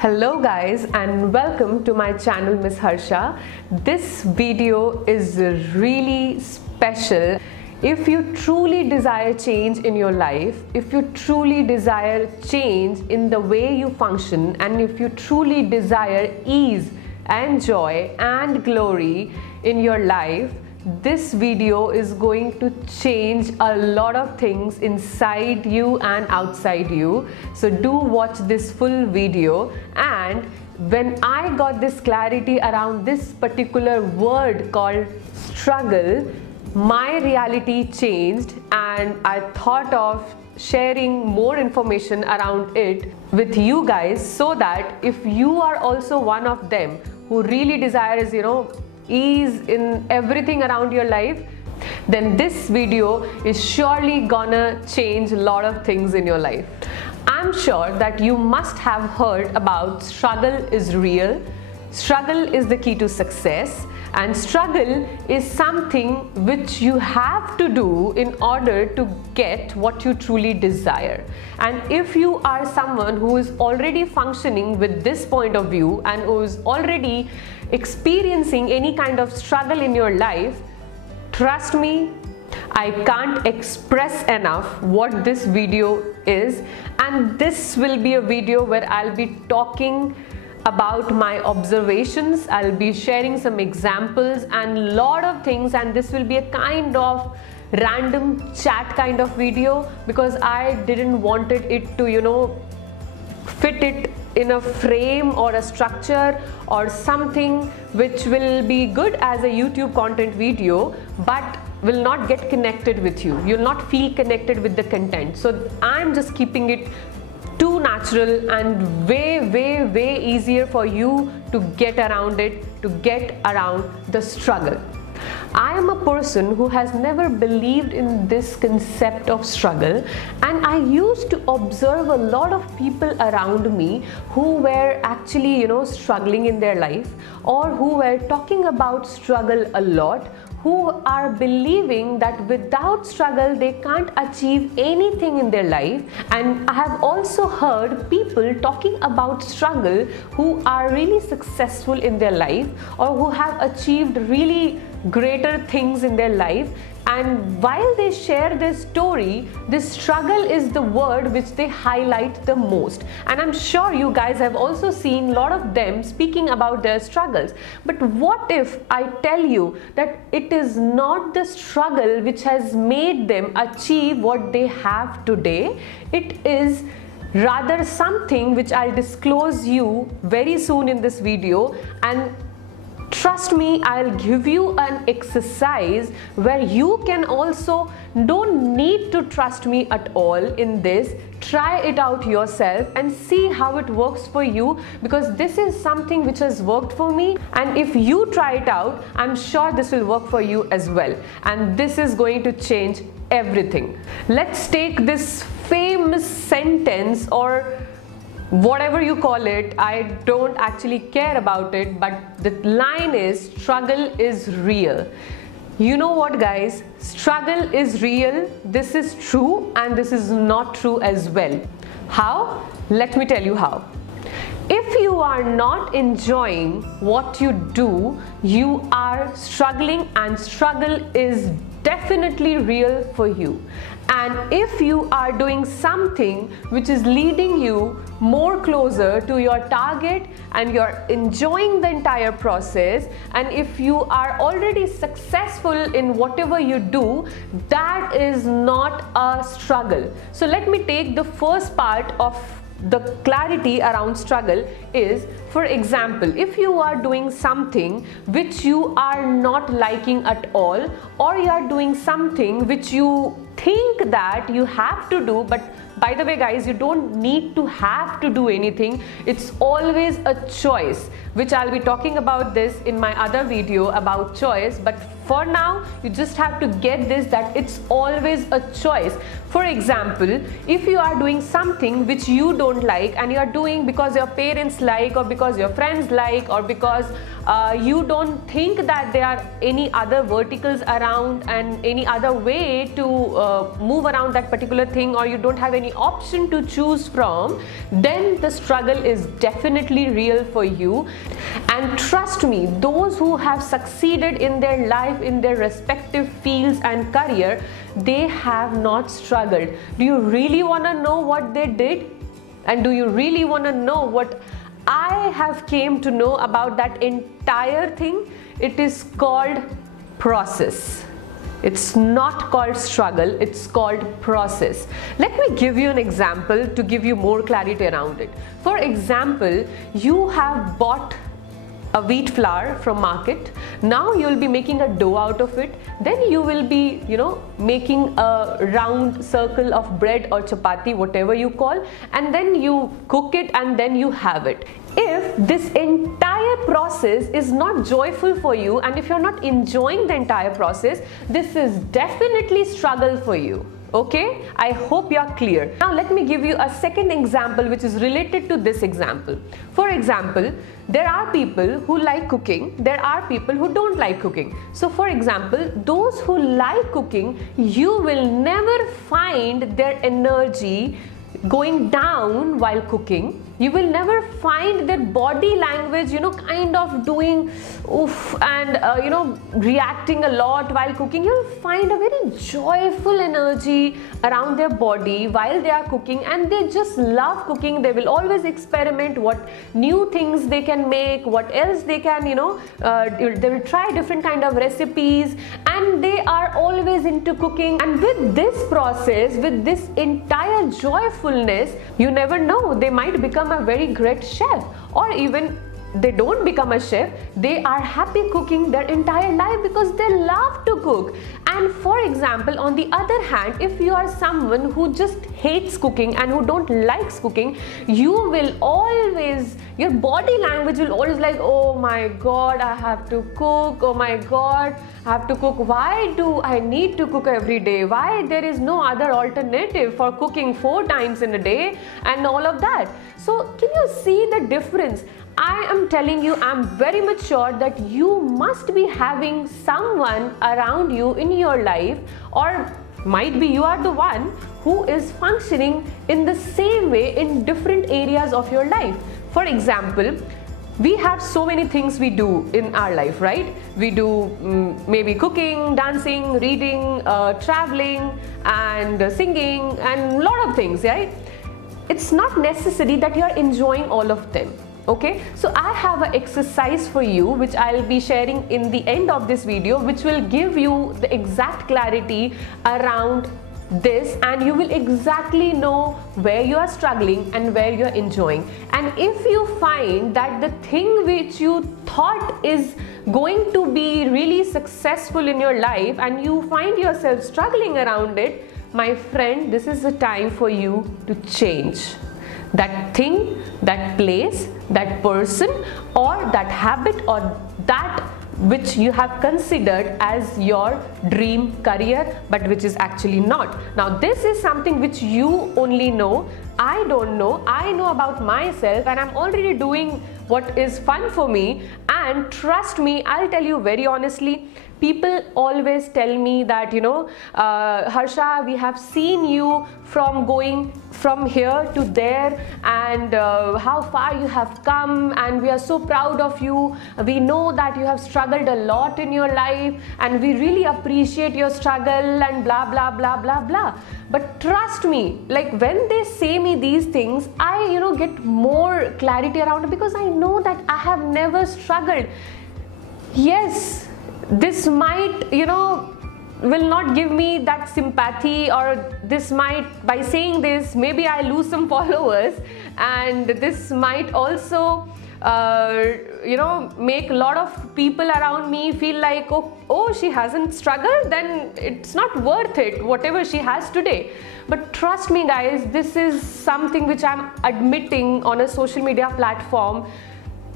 Hello guys and welcome to my channel Miss Harsha. This video is really special. If you truly desire change in your life, if you truly desire change in the way you function, and if you truly desire ease and joy and glory in your life, this video is going to change a lot of things inside you and outside you. So do watch this full video. And when I got this clarity around this particular word called struggle, my reality changed and I thought of sharing more information around it with you guys, so that if you are also one of them who really desires, ease in everything around your life, then this video is surely gonna change a lot of things in your life. I'm sure that you must have heard about struggle is real, struggle is the key to success, and struggle is something which you have to do in order to get what you truly desire. And if you are someone who is already functioning with this point of view and who is already experiencing any kind of struggle in your life, trust me, I can't express enough what this video is. And this will be a video where I'll be talking about my observations, I'll be sharing some examples and lot of things, and this will be a kind of random chat kind of video because I didn't wanted it to fit it in a frame or a structure or something which will be good as a YouTube content video but will not get connected with you. You'll not feel connected with the content. So I'm just keeping it too natural and way easier for you to get around it, to get around the struggle. I am a person who has never believed in this concept of struggle, and I used to observe a lot of people around me who were actually struggling in their life, or who were talking about struggle a lot, who are believing that without struggle they can't achieve anything in their life. And I have also heard people talking about struggle who are really successful in their life or who have achieved really greater things in their life, and while they share their story, this struggle is the word which they highlight the most. And I'm sure you guys have also seen a lot of them speaking about their struggles. But what if I tell you that it is not the struggle which has made them achieve what they have today? It is rather something which I'll disclose you very soon in this video. And trust me, I'll give you an exercise where you can also, don't need to trust me at all in this, try it out yourself and see how it works for you, because this is something which has worked for me, and if you try it out, I'm sure this will work for you as well, and this is going to change everything. Let's take this famous sentence, or whatever you call it, I don't actually care about it, but the line is struggle is real. You know what guys, struggle is real, this is true, and this is not true as well. How? Let me tell you how. If you are not enjoying what you do, you are struggling, and struggle is definitely real for you. And if you are doing something which is leading you more closer to your target and you're enjoying the entire process, and if you are already successful in whatever you do, that is not a struggle. So let me take the first part of the clarity around struggle is, for example, if you are doing something which you are not liking at all, or you are doing something which you think that you have to do, but by the way guys, you don't need to have to do anything, it's always a choice, which I'll be talking about this in my other video about choice. But for now, you just have to get this, that it's always a choice. For example, if you are doing something which you don't like and you are doing because your parents like, or because your friends like, or because you don't think that there are any other verticals around and any other way to move around that particular thing, or you don't have any option to choose from, then the struggle is definitely real for you. And trust me, those who have succeeded in their life, in their respective fields and career, they have not struggled. Do you really want to know what they did? And do you really want to know what I have came to know about that entire thing? It is called process. It's not called struggle, it's called process. Let me give you an example to give you more clarity around it. For example, you have bought a wheat flour from market. Now you will be making a dough out of it. Then you will be, making a round circle of bread or chapati, whatever you call, and then you cook it and then you have it. If this entire process is not joyful for you, and if you're not enjoying the entire process, this is definitely struggle for you. Okay, I hope you're clear. Now let me give you a second example which is related to this example. For example, there are people who like cooking, there are people who don't like cooking. So for example, those who like cooking, you will never find their energy going down while cooking. You will never find their body language, kind of doing oof and, reacting a lot while cooking. You'll find a very joyful energy around their body while they are cooking, and they just love cooking. They will always experiment what new things they can make, what else they can, they will try different kind of recipes, and they are always into cooking. And with this process, with this entire joyfulness, you never know, they might become a very great chef, or even they don't become a chef, they are happy cooking their entire life because they love to cook. And for example, on the other hand, if you are someone who just hates cooking and who don't likes cooking, you will always, your body language will always like, oh my god, I have to cook, oh my god, I have to cook, why do I need to cook every day, why there is no other alternative for cooking 4 times in a day and all of that. So can you see the difference? I am telling you, I'm very much sure that you must be having someone around you in your life, or might be you are the one who is functioning in the same way in different areas of your life. For example, we have so many things we do in our life, right? We do maybe cooking, dancing, reading, traveling, and singing, and a lot of things, right? It's not necessary that you are enjoying all of them. Okay, so I have an exercise for you which I'll be sharing in the end of this video, which will give you the exact clarity around this, and you will exactly know where you are struggling and where you are enjoying. And if you find that the thing which you thought is going to be really successful in your life and you find yourself struggling around it, my friend, this is the time for you to change. That thing, that place, that person, or that habit, or that which you have considered as your dream career but which is actually not. Now this is something which you only know. I don't know. I know about myself, and I'm already doing what is fun for me. And trust me, I'll tell you very honestly, people always tell me that, Harsha, we have seen you from going from here to there, and how far you have come, and we are so proud of you. We know that you have struggled a lot in your life, and we really appreciate your struggle, and blah blah blah blah blah. But trust me, like when they say me these things, I get more clarity around it, because I know that I have never struggled. Yes, this might will not give me that sympathy, or this might, by saying this, maybe I lose some followers, and this might also make a lot of people around me feel like, oh, she hasn't struggled, then it's not worth it, whatever she has today. But trust me guys, this is something which I'm admitting on a social media platform.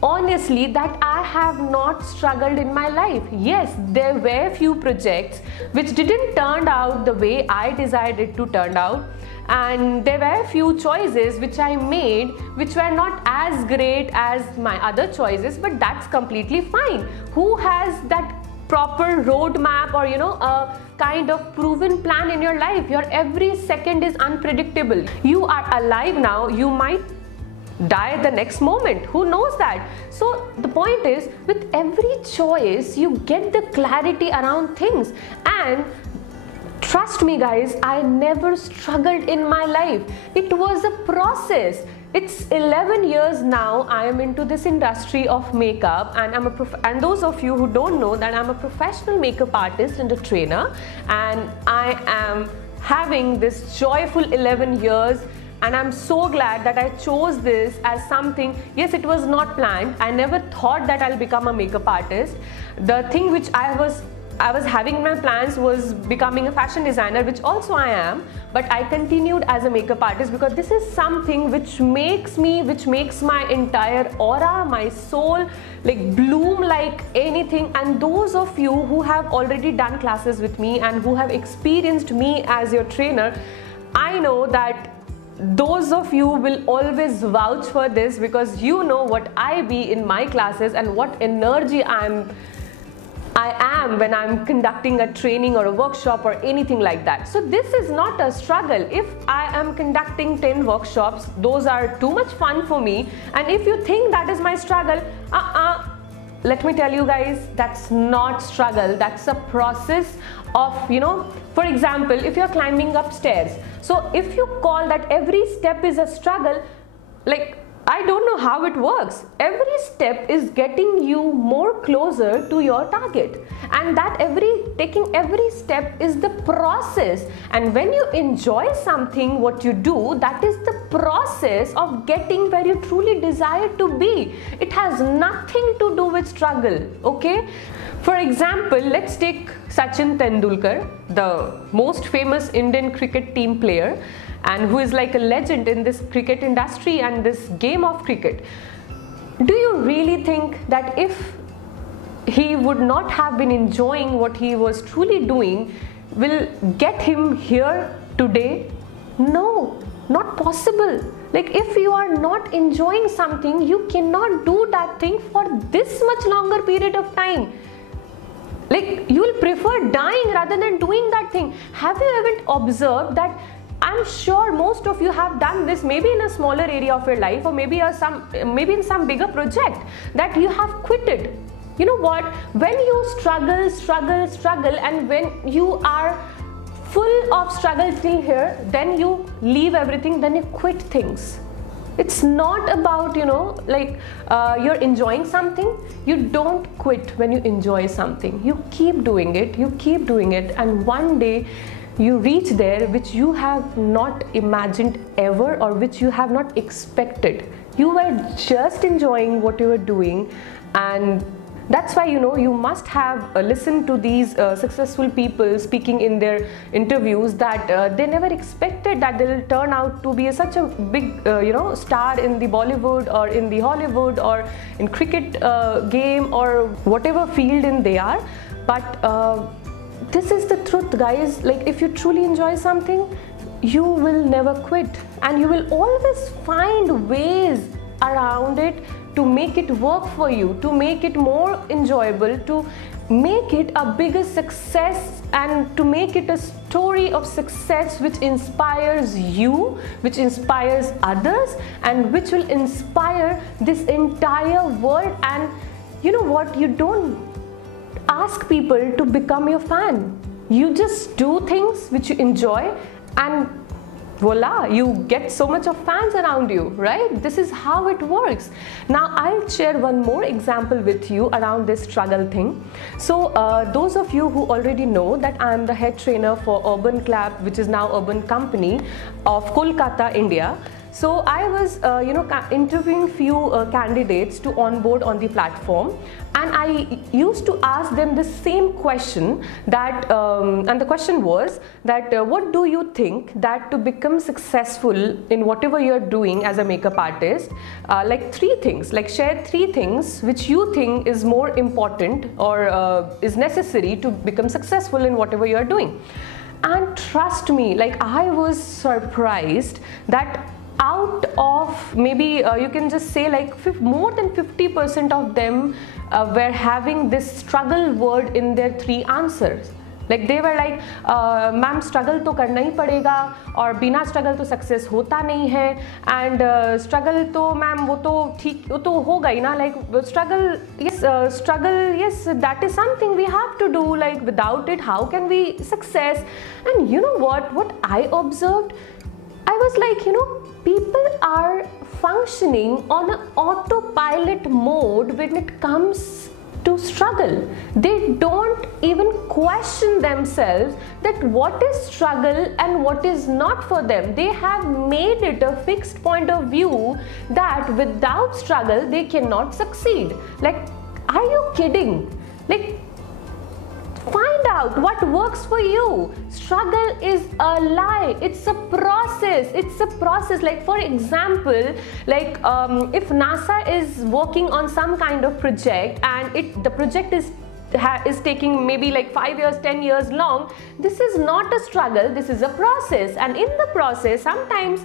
honestly that I have not struggled in my life. Yes, there were few projects which didn't turn out the way I desired it to turn out, and there were few choices which I made which were not as great as my other choices, but that's completely fine. Who has that proper roadmap or a kind of proven plan in your life? Your every second is unpredictable. You are alive now, you might die the next moment, who knows that? So the point is, with every choice you get the clarity around things. And trust me guys, I never struggled in my life. It was a process. It's 11 years now I am into this industry of makeup, and and those of you who don't know that I'm a professional makeup artist and a trainer, and I am having this joyful 11 years. And I'm so glad that I chose this as something. Yes, it was not planned. I never thought that I'll become a makeup artist. The thing which I was having in my plans was becoming a fashion designer, which also I am, but I continued as a makeup artist because this is something which makes my entire aura, my soul, like bloom like anything. And those of you who have already done classes with me and who have experienced me as your trainer, I know that those of you will always vouch for this, because you know what I be in my classes and what energy I am when I'm conducting a training or a workshop or anything like that. So this is not a struggle. If I am conducting 10 workshops, those are too much fun for me. And if you think that is my struggle, let me tell you guys, that's not struggle. That's a process of, for example, if you're climbing upstairs. So if you call that every step is a struggle, like, I don't know how it works. Every step is getting you more closer to your target, and that taking every step is the process. And when you enjoy something, what you do, that is the process of getting where you truly desire to be. It has nothing to do with struggle, okay? For example, let's take Sachin Tendulkar, the most famous Indian cricket team player, and who is like a legend in this cricket industry and this game of cricket. Do you really think that if he would not have been enjoying what he was truly doing, will get him here today? No, not possible. Like, if you are not enjoying something, you cannot do that thing for this much longer period of time. Like, you will prefer dying rather than doing that thing. Have you ever observed that? I'm sure most of you have done this, maybe in a smaller area of your life, or maybe in some bigger project, that you have quitted. You know what? When you struggle, and when you are full of struggle till here, then you leave everything, then you quit things. It's not about, you're enjoying something. You don't quit when you enjoy something. You keep doing it, and one day you reach there which you have not imagined ever, or which you have not expected. You were just enjoying what you were doing, and that's why you must have listened to these successful people speaking in their interviews that they never expected that they'll turn out to be such a big star in the Bollywood or in the Hollywood or in cricket game or whatever field they are. But this is the truth, guys. Like, if you truly enjoy something, you will never quit, and you will always find ways around it to make it work for you, to make it more enjoyable, to make it a bigger success, and to make it a story of success which inspires you, which inspires others, and which will inspire this entire world. And you know what? You don't ask people to become your fan. You just do things which you enjoy, and voila, you get so much of fans around you, right? This is how it works. Now I'll share one more example with you around this struggle thing. So those of you who already know that I'm the head trainer for Urban Clap, which is now Urban Company of Kolkata, India. So I was interviewing few candidates to onboard on the platform, and I used to ask them the same question that and the question was that what do you think that to become successful in whatever you're doing as a makeup artist, like 3 things, like share 3 things which you think is more important or is necessary to become successful in whatever you're doing. And trust me, like I was surprised that out of maybe you can just say like more than 50% of them were having this struggle word in their 3 answers. Like they were like, ma'am struggle तो करना ही पड़ेगा और बिना struggle तो success होता नहीं है, and struggle तो ma'am वो तो ठीक वो तो होगा ही ना, like struggle yes that is something we have to do, like without it how can we success. And you know what I observed, I was like, people are functioning on an autopilot mode when it comes to struggle. They don't even question themselves that what is struggle and what is not for them. They have made it a fixed point of view that without struggle they cannot succeed. Like, are you kidding? Like, find out what works for you. Struggle is a lie. It's a process. It's a process. Like for example, like if NASA is working on some kind of project and the project is taking maybe like 5 years, 10 years long, this is not a struggle, this is a process. And in the process, sometimes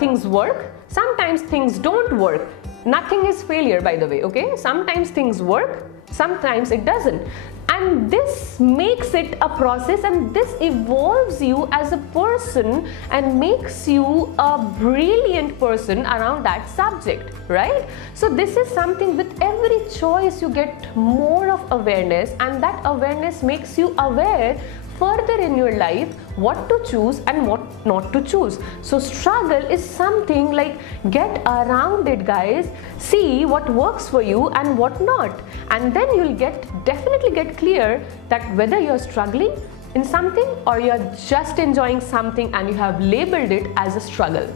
things work, sometimes things don't work. Nothing is failure, by the way, okay? Sometimes things work, sometimes it doesn't. And this makes it a process, and this evolves you as a person and makes you a brilliant person around that subject, right? So this is something, with every choice you get more of awareness, and that awareness makes you aware further in your life what to choose and what not to choose. So struggle is something like, get around it, guys. See what works for you and what not, and then you'll definitely get clear that whether you're struggling in something or you're just enjoying something and you have labeled it as a struggle.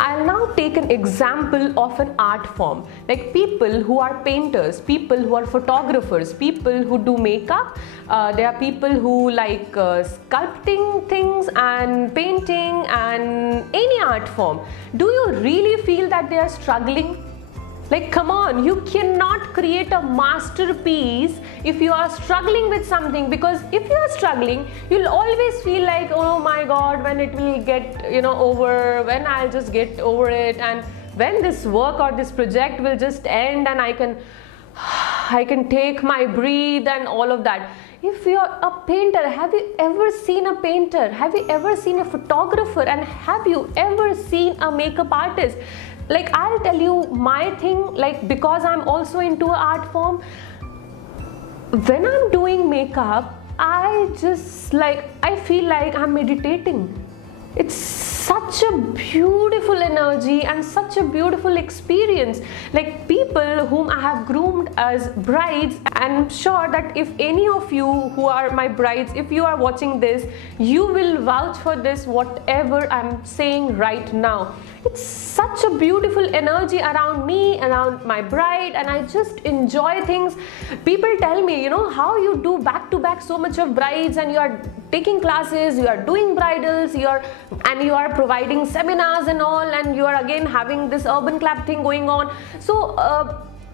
I'll now take an example of an art form, like people who are painters, people who are photographers, people who do makeup. There are people who like sculpting things and painting and any art form. Do you really feel that they are struggling? Like, come on, you cannot create a masterpiece if you are struggling with something, because if you are struggling, you'll always feel like, oh my God, when it will get, over, when I'll just get over it, and when this work or this project will just end and I can take my breathe and all of that. If you're a painter, have you ever seen a painter? Have you ever seen a photographer? And have you ever seen a makeup artist? Like, I'll tell you my thing, like, because I'm also into an art form, when I'm doing makeup, I feel like I'm meditating. It's such a beautiful energy and such a beautiful experience. Like, people whom I have groomed as brides, and I'm sure that if any of you who are my brides, if you are watching this, you will vouch for this, whatever I'm saying right now. It's such a beautiful energy around me, around my bride, and I just enjoy things. People tell me, how you do back-to-back so much of brides, and you are taking classes, you are doing bridals, you are providing seminars and all, and you are again having this urban club thing going on. So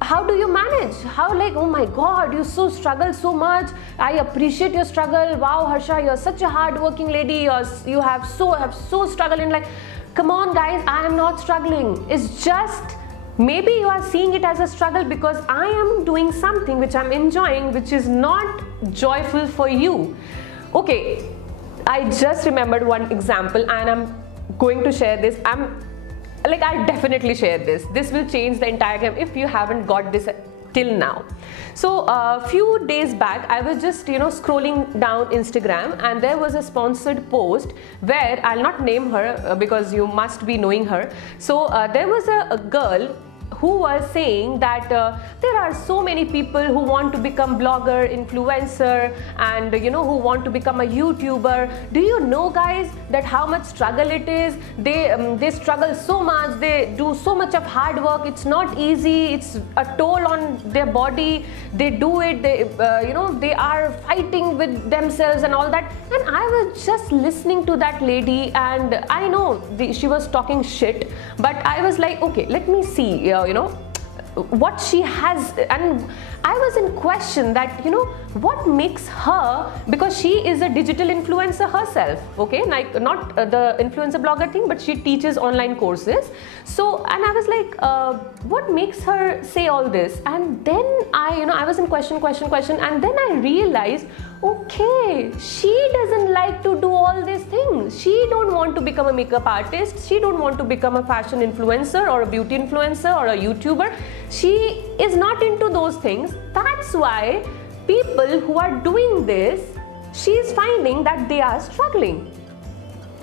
how do you manage? How, like, oh my God, you struggle so much. I appreciate your struggle. Wow, Harsha, you're such a hard-working lady. You have so struggled in life. Come on, guys, I am not struggling. It's just, maybe you are seeing it as a struggle because I am doing something which I'm enjoying, which is not joyful for you. Okay, I just remembered one example, and I'm going to share this. I'll definitely share this. This will change the entire game if you haven't got this till now. So a few days back, I was just scrolling down Instagram, and there was a sponsored post where, I'll not name her because you must be knowing her. So there was a girl who was saying that there are so many people who want to become blogger, influencer, and who want to become a YouTuber. Do you know, guys, that how much struggle it is? They struggle so much, they do so much of hard work. It's not easy, it's a toll on their body. They do it, they are fighting with themselves and all that. And I was just listening to that lady, and I know she was talking shit, but I was like, okay, let me see what she has. And I was in question that what makes her, because she is a digital influencer herself, okay, like not the influencer blogger thing, but she teaches online courses. So, and I was like, what makes her say all this? And then I was in question, and then I realized, okay, she doesn't like to do all these things. She don't want to become a makeup artist, she don't want to become a fashion influencer or a beauty influencer or a YouTuber. She is not into those things. That's why people who are doing this, she is finding that they are struggling.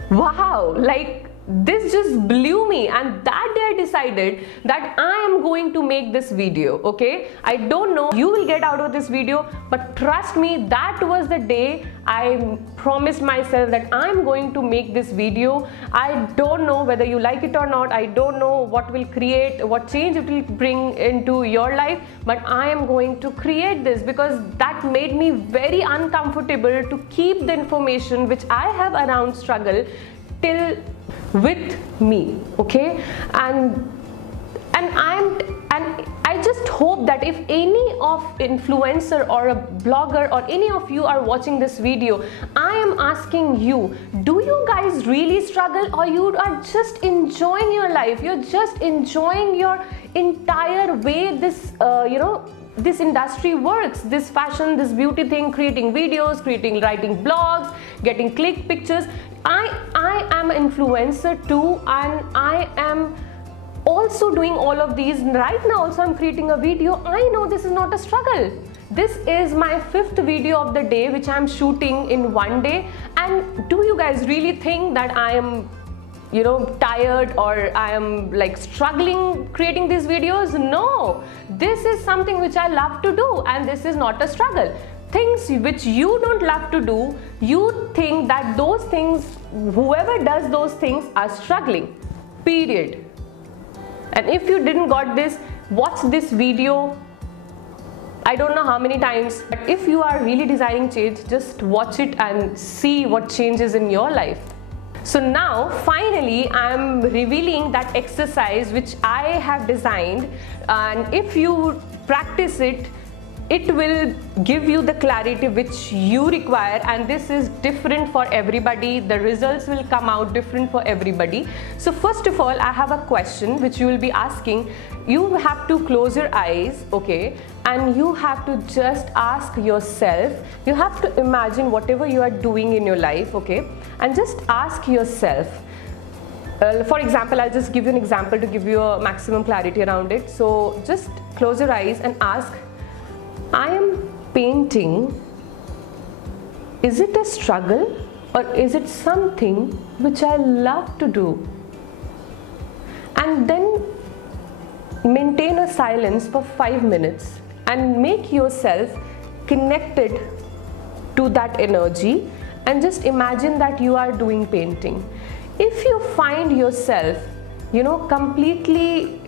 Wow, like this just blew me, and that day I decided that I am going to make this video. Okay, I don't know you will get out of this video, but trust me, that was the day I promised myself that I'm going to make this video. I don't know whether you like it or not, I don't know what will create, what change it will bring into your life, but I am going to create this because that made me very uncomfortable to keep the information which I have around struggle till with me. Okay, and I just hope that if any of influencer or a blogger or any of you are watching this video, I am asking you, do you guys really struggle, or you are just enjoying your life? You're just enjoying your entire way this this industry works, this fashion, this beauty thing, creating videos, writing blogs, getting click pictures. I am an influencer too, and I am also doing all of these. Right now also I'm creating a video. I know this is not a struggle. This is my 5th video of the day which I'm shooting in one day. And do you guys really think that I am tired or I am like struggling creating these videos? No, this is something which I love to do, and this is not a struggle. Things which you don't love to do, you think that those things, whoever does those things are struggling, period. And if you didn't got this, watch this video I don't know how many times, but if you are really desiring change, just watch it and see what changes in your life. So now finally I am revealing that exercise which I have designed, and if you practice it, it will give you the clarity which you require, and this is different for everybody. The results will come out different for everybody. So first of all, I have a question which you will be asking. You have to close your eyes, okay, and you have to just ask yourself, you have to imagine whatever you are doing in your life, okay, and just ask yourself. For example, I'll just give you an example to give you a maximum clarity around it. So just close your eyes and ask, I am painting, is it a struggle or is it something which I love to do? And then maintain a silence for 5 minutes and make yourself connected to that energy, and just imagine that you are doing painting. If you find yourself, completely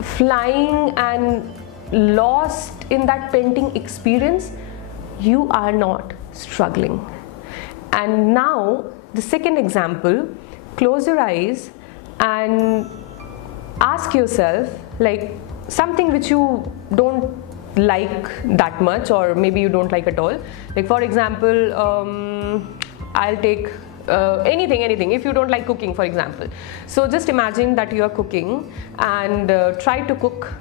flying and lost in that painting experience, you are not struggling. And now the second example, close your eyes and ask yourself like something which you don't like that much, or maybe you don't like at all. Like for example, I'll take anything if you don't like cooking, for example. So just imagine that you are cooking and try to cook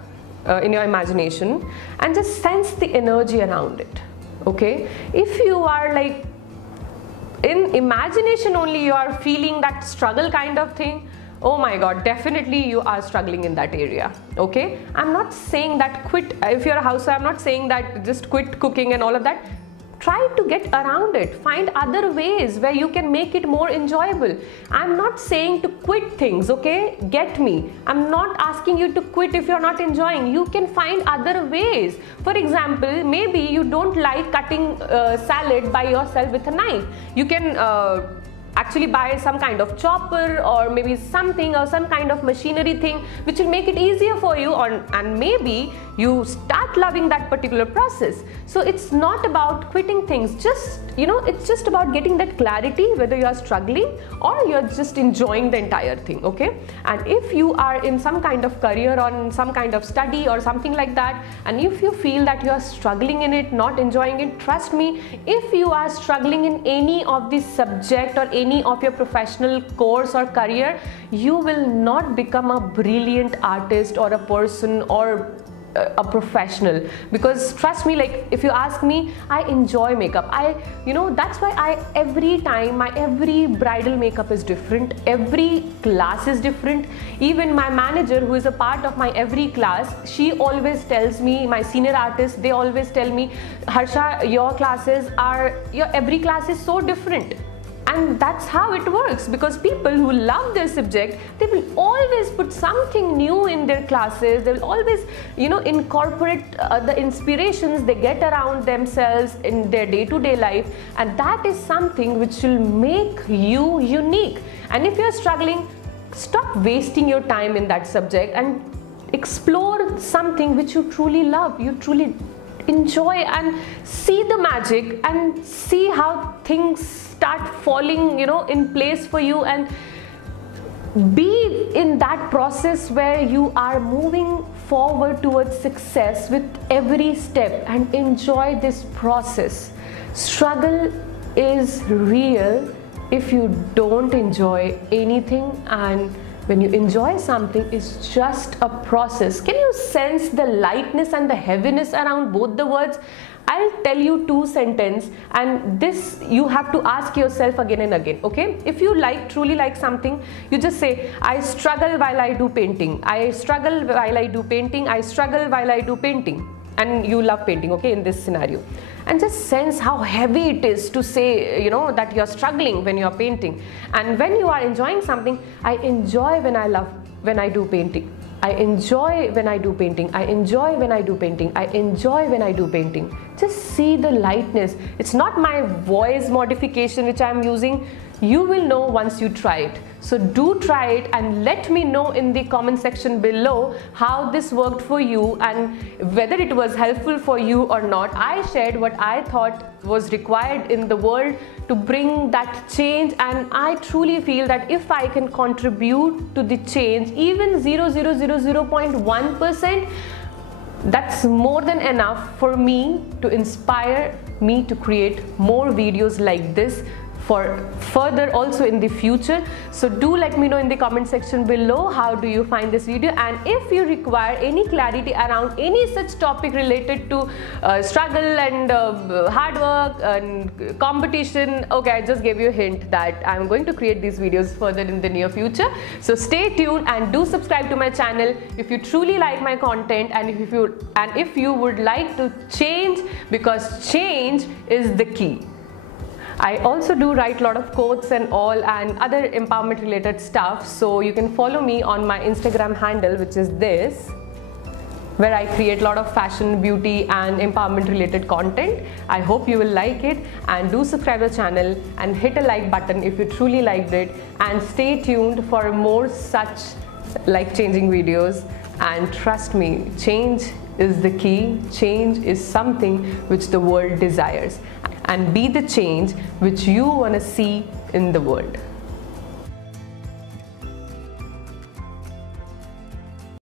in your imagination and just sense the energy around it, okay? If you are like in imagination only, you are feeling that struggle kind of thing, oh my god, definitely you are struggling in that area, okay? I'm not saying that quit, if you're a housewife, I'm not saying that just quit cooking and all of that. try to get around it. Find other ways where you can make it more enjoyable. I'm not saying to quit things, okay? Get me. I'm not asking you to quit if you're not enjoying. You can find other ways. For example, maybe you don't like cutting salad by yourself with a knife. You can actually buy some kind of chopper or maybe something, or some kind of machinery thing which will make it easier for you, and maybe you start loving that particular process. So it's not about quitting things, just it's just about getting that clarity whether you are struggling or you're just enjoying the entire thing, okay? And if you are in some kind of career or in some kind of study or something like that, and if you feel that you are struggling in it, not enjoying it, trust me, if you are struggling in any of this subject or any of your professional course or career, you will not become a brilliant artist or a person or a professional. Because trust me, like, if you ask me, I enjoy makeup. That's why every time every bridal makeup is different, every class is different. Even my manager, who is a part of my every class, she always tells me, my senior artists, they always tell me, Harsha, your every class is so different. And that's how it works, because people who love their subject, they will always put something new in their classes. They will always, incorporate the inspirations they get around themselves in their day-to-day life. And that is something which will make you unique. And if you're struggling, stop wasting your time in that subject and explore something which you truly love, you truly enjoy, and see the magic and see how things start falling in place for you, and be in that process where you are moving forward towards success with every step, and enjoy this process. Struggle is real if you don't enjoy anything, and when you enjoy something, it's just a process. Can you sense the lightness and the heaviness around both the words? I'll tell you two sentences, and this you have to ask yourself again and again, okay? If you truly like something, you just say, I struggle while I do painting. I struggle while I do painting. I struggle while I do painting. And you love painting, okay, in this scenario. And just sense how heavy it is to say, that you're struggling when you're painting. And when you are enjoying something, I enjoy when I do painting. I enjoy when I do painting. I enjoy when I do painting. I enjoy when I do painting. Just see the lightness. It's not my voice modification which I'm using. You will know once you try it. So do try it and let me know in the comment section below how this worked for you and whether it was helpful for you or not. I shared what I thought was required in the world to bring that change, and I truly feel that if I can contribute to the change, even 0.1%, that's more than enough for me to inspire me to create more videos like this for further also in the future. So do let me know in the comment section below how do you find this video, and if you require any clarity around any such topic related to struggle and hard work and competition. Okay, I just gave you a hint that I'm going to create these videos further in the near future. So stay tuned and do subscribe to my channel if you truly like my content, and if you would like to change, because change is the key. I also do write a lot of quotes and all and other empowerment related stuff, so you can follow me on my Instagram handle, which is this, where I create a lot of fashion, beauty and empowerment related content. I hope you will like it, and do subscribe to the channel and hit a like button if you truly liked it, and stay tuned for more such life-changing videos. And trust me, change is the key. Change is something which the world desires, and be the change which you want to see in the world.